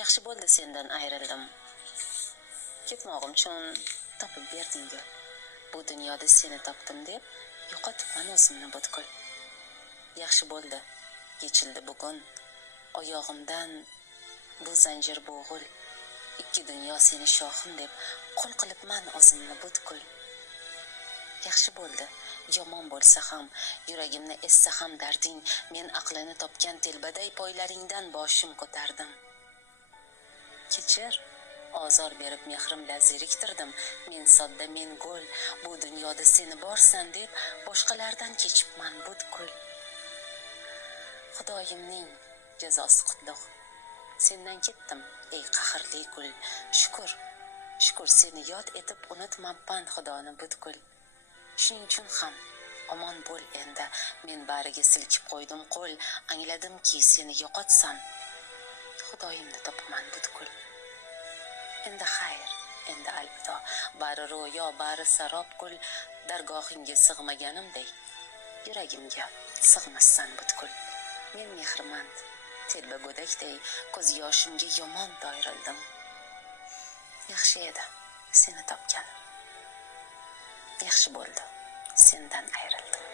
Yaxshi bo'ldi sendan ayrildim. Ketmog'im uchun topib berding-ku. Bu dunyoda seni topdim deb yo'qotibman o'zimni butkul. Yaxshi bo'ldi, yechildi bugun oyog'imdan bu zanjir bo'g'ul. Ikki dunyo seni shohim deb qul qilibman o'zimni butkul. Yaxshi bo'ldi, yomon bo'lsa ham, yuragimni essa ham darding, men aqlini topgan telbaday poylaringdan boshim ko'tardim. Kechir, ozor berib mehrimla zeriktirdim. Men sodda, men go'l, bu dunyoda seni borsan deb boshqalardan kechibman butkul. Xudoyimning jazosi qutlug'. Sendan ketdim, ey qahrli gul. Shukr seni yod etib unutmabman xudoni butkul. Shuning uchun ham omon bo'l endi. Men bariga silkib qo'ydim qo'l, angladimki seni yo'qotsam Xudoyimni topaman butkul. Endi xayr, endi alvido. Bari ro'yo, bari sarob gul, dargohingga sig'maganimday yuragimga sig'massan butkul. Men mehrmand, telba go'dakday ko'z yoshimga yomon doirildim. Yaxshi edi seni topganim. Yaxshi bo'ldi sendan ayrildim.